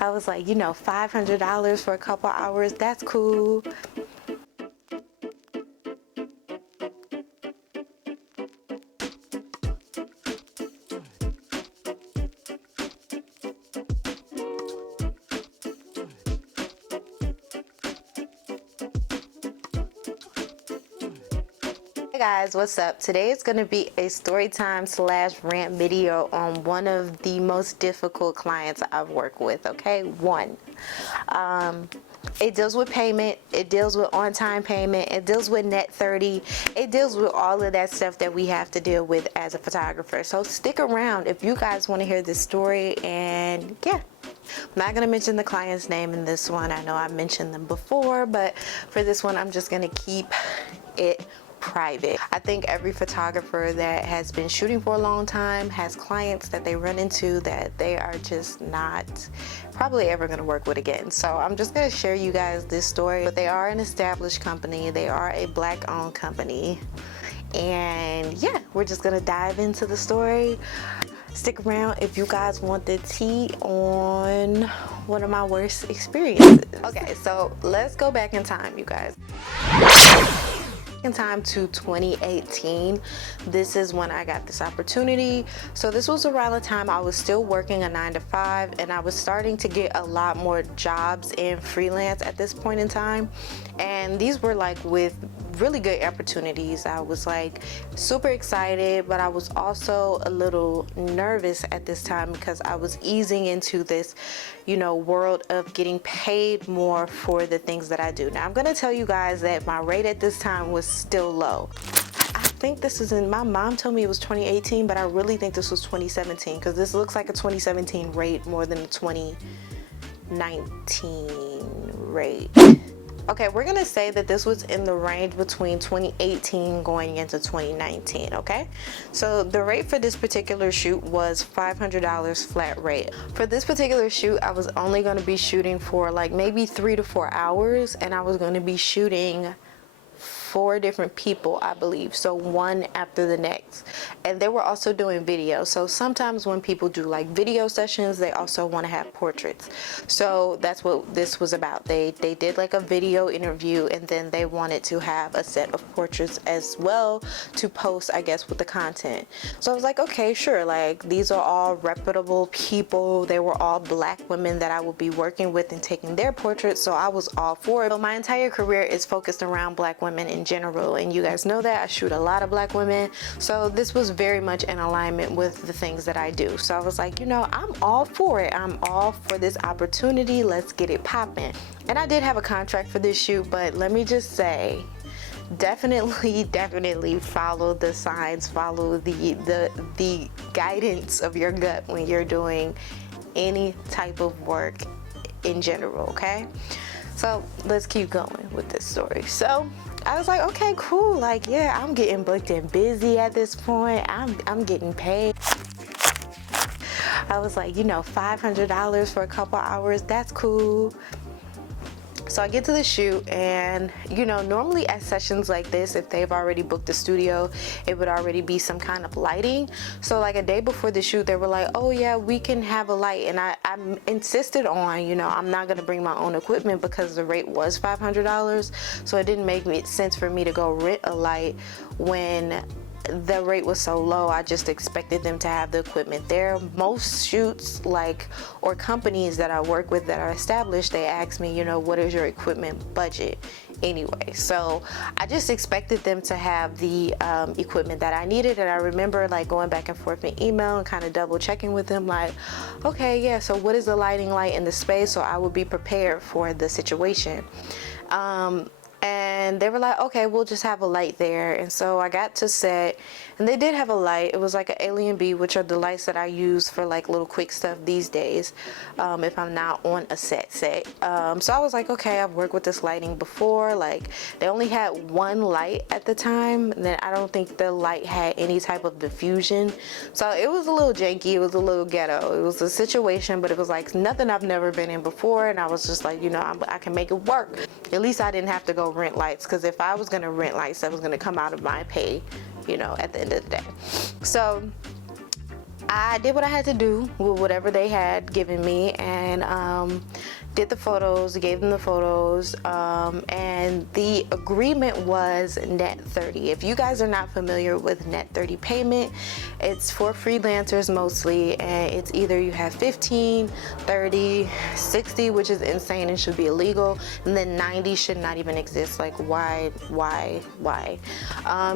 I was like, you know, $500 for a couple hours, that's cool. Hey guys, what's up? Today is going to be a story time / rant video on one of the most difficult clients I've worked with. Okay, it deals with payment, it deals with on-time payment, it deals with net 30, it deals with all of that stuff that we have to deal with as a photographer. So stick around if you guys want to hear this story. And yeah, I'm not going to mention the client's name in this one. I know I've mentioned them before, but for this one I'm just going to keep it private. I think every photographer that has been shooting for a long time has clients that they run into that they are just not probably ever going to work with again. So I'm just going to share you guys this story. But they are an established company, they are a black owned company, and yeah, we're just going to dive into the story. Stick around if you guys want the tea on one of my worst experiences. Okay, so let's go back in time, you guys. In time to 2018. This is when I got this opportunity. So this was around the time I was still working a 9-to-5, and I was starting to get a lot more jobs in freelance at this point in time, and these were like with really good opportunities. I was like super excited, but I was also a little nervous at this time because I was easing into this, you know, world of getting paid more for the things that I do. Now I'm gonna tell you guys that my rate at this time was still low. I think this is in, my mom told me it was 2018, but I really think this was 2017 because this looks like a 2017 rate more than a 2019 rate. Okay, we're gonna say that this was in the range between 2018 going into 2019, okay? So the rate for this particular shoot was $500 flat rate. For this particular shoot, I was only gonna be shooting for like maybe 3 to 4 hours, and I was gonna be shooting 4 different people, I believe, so one after the next. And they were also doing video, so sometimes when people do like video sessions, they also want to have portraits. So that's what this was about. They did like a video interview, and then they wanted to have a set of portraits as well to post, I guess, with the content. So I was like, okay, sure, like these are all reputable people. They were all black women that I would be working with and taking their portraits, so I was all for it. So my entire career is focused around black women in general, and you guys know that I shoot a lot of black women, so this was very much in alignment with the things that I do. So I was like, you know, I'm all for it. I'm all for this opportunity. Let's get it popping. And I did have a contract for this shoot, but let me just say, definitely follow the signs, follow the guidance of your gut when you're doing any type of work in general, okay? So let's keep going with this story. So I was like, okay, cool. Like, yeah, I'm getting booked and busy at this point. I'm getting paid. I was like, you know, $500 for a couple hours, that's cool. So I get to the shoot, and you know, normally at sessions like this, if they've already booked the studio, it would already be some kind of lighting. So like a day before the shoot, they were like, oh yeah, we can have a light. And I insisted on, you know, I'm not gonna bring my own equipment because the rate was $500. So it didn't make sense for me to go rent a light when the rate was so low. I just expected them to have the equipment there. Most shoots, like, or companies that I work with that are established, they ask me, you know, what is your equipment budget anyway? So I just expected them to have the equipment that I needed. And I remember like going back and forth in email and kind of double checking with them, like, okay, yeah, so what is the lighting like in the space, so I would be prepared for the situation. And they were like, okay, we'll just have a light there. And so I got to set, and they did have a light. It was like an Alien B, which are the lights that I use for like little quick stuff these days, if I'm not on a set. So I was like, okay, I've worked with this lighting before. Like, they only had one light at the time, and then I don't think the light had any type of diffusion. So it was a little janky, it was a little ghetto. It was a situation, but it was like nothing I've never been in before. And I was just like, you know, I can make it work. At least I didn't have to go rent lights, because if I was gonna rent lights, that was gonna come out of my pay, you know, at the end of the day. So I did what I had to do with whatever they had given me, and did the photos, gave them the photos, and the agreement was net 30. If you guys are not familiar with net 30 payment, it's for freelancers mostly, and it's either you have 15, 30, 60, which is insane and should be illegal, and then 90 should not even exist. Like, why?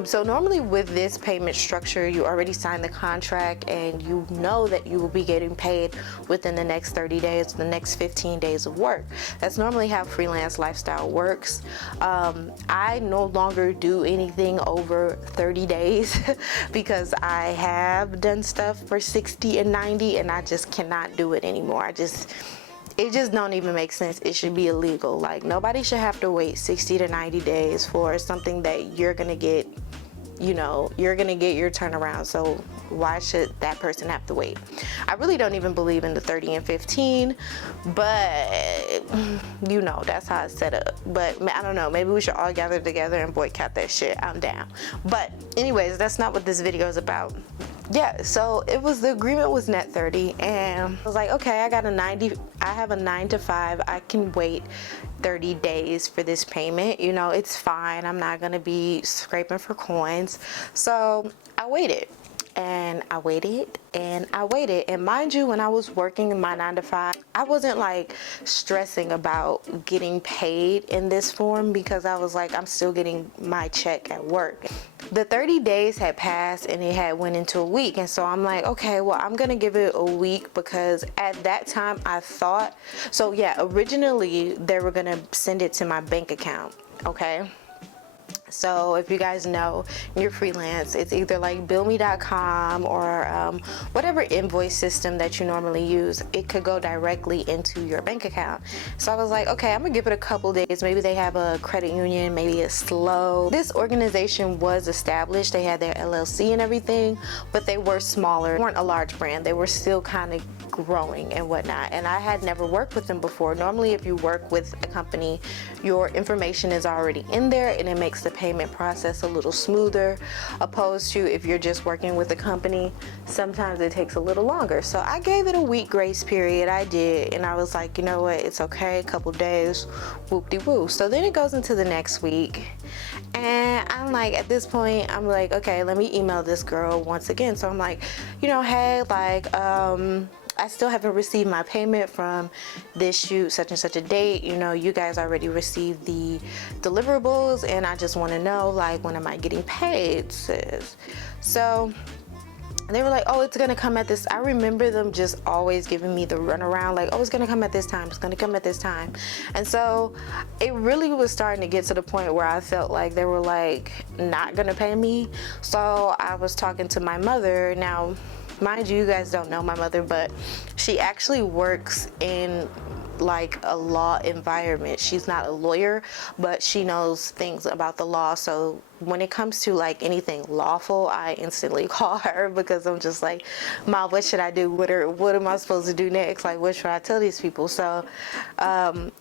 So normally with this payment structure, you already signed the contract and you know that you will be getting paid within the next 30 days, the next 15 days of work. That's normally how freelance lifestyle works. I no longer do anything over 30 days because I have done stuff for 60 and 90 and I just cannot do it anymore. It just don't even make sense. It should be illegal. Like, nobody should have to wait 60 to 90 days for something that you're gonna get, you're gonna get your turnaround. So why should that person have to wait? I really don't even believe in the 30 and 15, but that's how it's set up. But I don't know, maybe we should all gather together and boycott that shit. I'm down. But anyways, that's not what this video is about. Yeah, so the agreement was net 30, and I was like, okay, I have a 9 to 5, I can wait 30 days for this payment, it's fine, I'm not gonna be scraping for coins. So I waited. And I waited and I waited. And mind you, when I was working in my 9 to 5, I wasn't like stressing about getting paid in this form because I was like, I'm still getting my check at work. The 30 days had passed and it had went into a week. And so I'm like, okay, well, I'm going to give it a week because at that time I thought, so yeah, originally they were going to send it to my bank account. Okay. So if you guys know, you're freelance, it's either like billme.com or whatever invoice system that you normally use. It could go directly into your bank account. So I was like, okay, I'm gonna give it a couple days. Maybe they have a credit union, maybe it's slow. This organization was established, they had their LLC and everything, but they were smaller. They weren't a large brand, they were still kind of growing and whatnot, and I had never worked with them before. Normally if you work with a company, your information is already in there and it makes the payment process a little smoother, opposed to if you're just working with a company, sometimes it takes a little longer. So I gave it a week grace period. I did, and I was like, you know what, it's okay, a couple days, whoop-de-woo. So then it goes into the next week, and I'm like, at this point, I'm like, okay, let me email this girl once again. So I'm like, hey, like, I still haven't received my payment from this shoot, such and such a date. You guys already received the deliverables, and I just want to know, like, when am I getting paid, sis? So they were like, oh, it's gonna come at this. I remember them just always giving me the runaround, like, oh, it's gonna come at this time, it's gonna come at this time. And so it really was starting to get to the point where I felt like they were like not gonna pay me. So I was talking to my mother. Now, mind you guys don't know my mother, but she actually works in like a law environment. She's not a lawyer, but she knows things about the law. So when it comes to like anything lawful, I instantly call her because I'm just like, Mom, what should I do? What am I supposed to do next? Like, what should I tell these people? So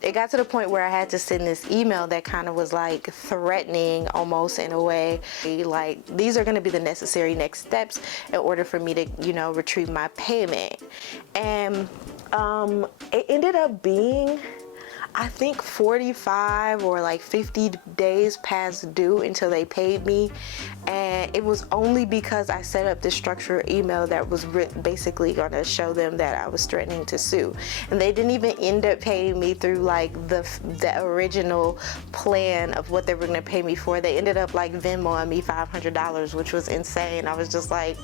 it got to the point where I had to send this email that kind of was like threatening almost in a way, like, these are going to be the necessary next steps in order for me to, retrieve my payment. And it ended up being, I think 45 or like 50 days past due until they paid me, and it was only because I set up this structured email that was basically going to show them that I was threatening to sue, and they didn't even end up paying me through like the original plan of what they were going to pay me for. They ended up like Venmoing me $500, which was insane. I was just like,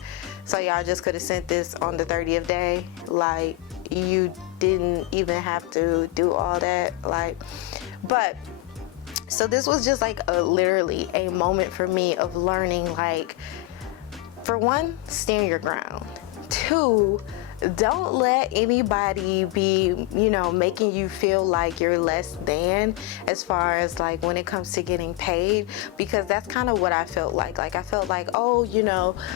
so y'all just could have sent this on the 30th day? Like, you didn't even have to do all that? Like, but so this was just like literally a moment for me of learning, like, for one, stand your ground. Two, don't let anybody be, making you feel like you're less than as far as like when it comes to getting paid, because that's kind of what I felt like. Like, I felt like, oh,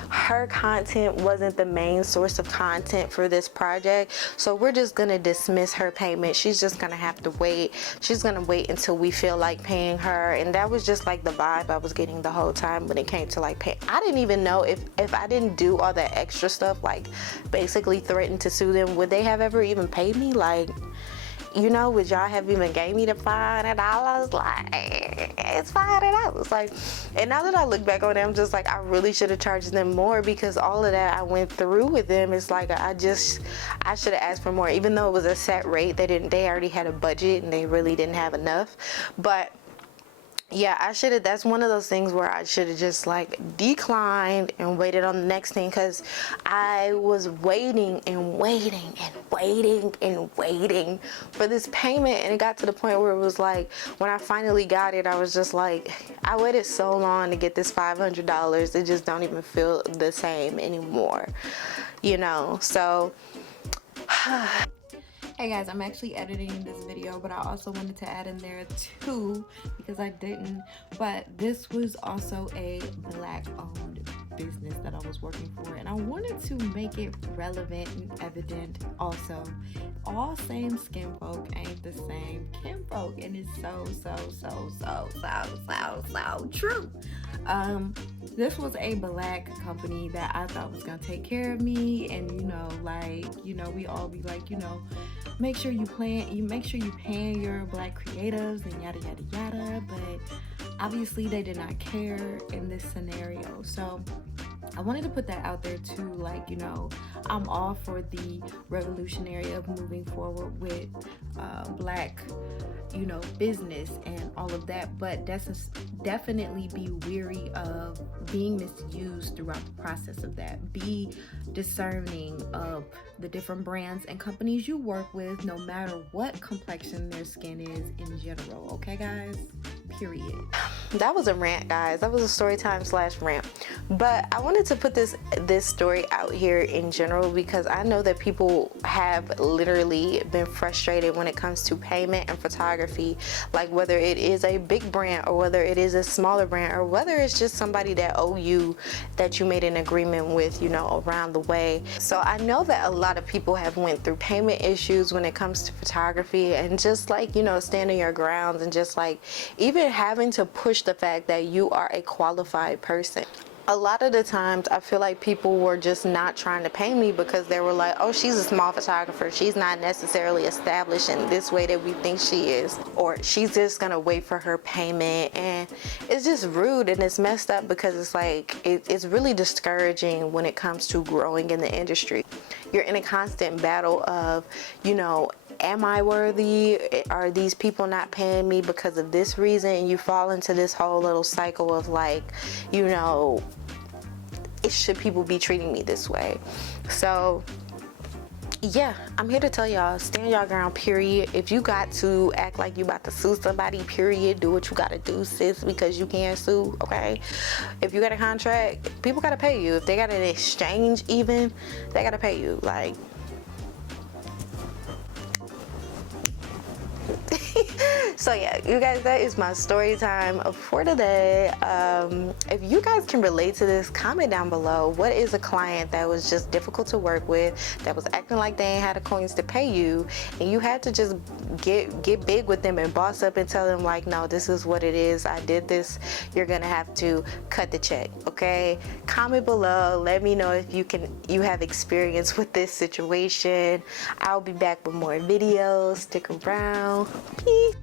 her content wasn't the main source of content for this project, so we're just gonna dismiss her payment. She's just gonna have to wait. She's gonna wait until we feel like paying her. And that was just like the vibe I was getting the whole time when it came to like pay. I didn't even know if I didn't do all that extra stuff, like basically threatened to sue them, would they have ever even paid me? Like, you know, would y'all have even gave me the $500? Like, it's $500. Like, and now that I look back on it, I'm just like, I really should have charged them more, because all of that I went through with them. It's like, I should have asked for more, even though it was a set rate. They already had a budget and they really didn't have enough. But yeah, I should have. That's one of those things where I should have just like declined and waited on the next thing, because I was waiting and waiting and waiting and waiting for this payment, and it got to the point where it was like, when I finally got it, I was just like, I waited so long to get this $500. It just don't even feel the same anymore, you know. So hey guys, I'm actually editing this video, but I also wanted to add in there too, because I didn't, but this was also a Black owned business that I was working for, and I wanted to make it relevant and evident also. All same skin folk ain't the same kinfolk, and it's so true. This was a Black company that I thought was gonna take care of me, and you know, like, you know, we all be like, you know, make sure you paying your Black creatives and yada yada yada, but obviously they did not care in this scenario. So I wanted to put that out there too, like, you know, I'm all for the revolutionary of moving forward with Black, you know, business and all of that, but definitely be weary of being misused throughout the process of that. Be discerning of the different brands and companies you work with, no matter what complexion their skin is in general. Okay, guys? Period. That was a rant, guys. That was a story time / rant. But I wanted to put this story out here in general, because I know that people have literally been frustrated when it comes to payment and photography, like whether it is a big brand or whether it is a smaller brand, or whether it's just somebody that owe you, that you made an agreement with, you know, around the way. So I know that a lot of people have went through payment issues when it comes to photography, and just like, you know, standing your grounds, and just like even having to push the fact that you are a qualified person. A lot of the times I feel like people were just not trying to pay me because they were like, oh, she's a small photographer, she's not necessarily established in this way that we think she is, or she's just gonna wait for her payment. And it's just rude, and it's messed up, because it's like it's really discouraging when it comes to growing in the industry. You're in a constant battle of, you know, am I worthy? Are these people not paying me because of this reason? And you fall into this whole little cycle of like, you know, should people be treating me this way? So yeah, I'm here to tell y'all, stand y'all ground, period. If you got to act like you about to sue somebody, period, do what you gotta do, sis, because you can't sue, okay? If you got a contract, people gotta pay you. If they got an exchange even, they gotta pay you. Like, so yeah, you guys, that is my story time for today. If you guys can relate to this, comment down below. What is a client that was just difficult to work with, that was acting like they ain't had the coins to pay you, and you had to just get big with them and boss up and tell them like, no, this is what it is, I did this, you're gonna have to cut the check, okay? Comment below, let me know if you have experience with this situation. I'll be back with more videos. Stick around. Peace.